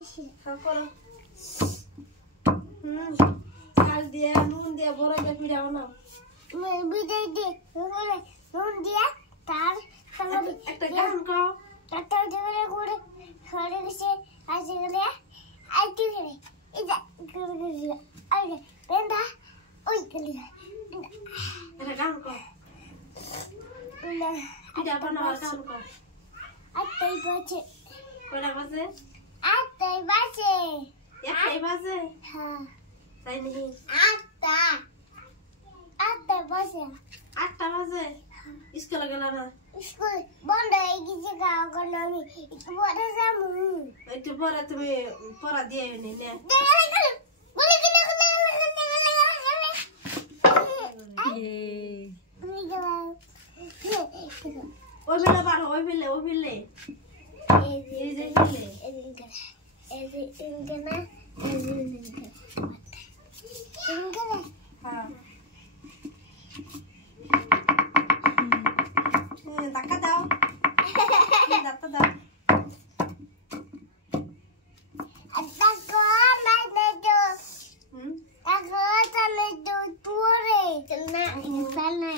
করো চাল দিয়ে নুন দিয়ে বড় দিয়ে পিড়াও না বিদায় দিয়ে নুন দিয়ে তার একটা গান গাও একটা করে করে সরে গেছে আসে গেলে আর কি করে এটা করে করে আর বেন্দা ওই গেলে একটা গান গাও পিড়া বানাবার গান গাও আটটাই বাজে কয়টা বাজে আটটাই বাজে একটাই বাজে হ্যাঁ তাই নাকি আটটা বাজে 8টা বাজে স্কুলে গেল না স্কুল বন্ধ হয়ে গেছে গাও কারণ আমি একটু পরে যাবো একটু পরে তুমি পড়া দিয়ে নে নে ওই ফেলে পারো ওই ফেলে এই যে ফেলে হ্যাঁ ধাক্কা দাও ধাক্কা দাও Sana,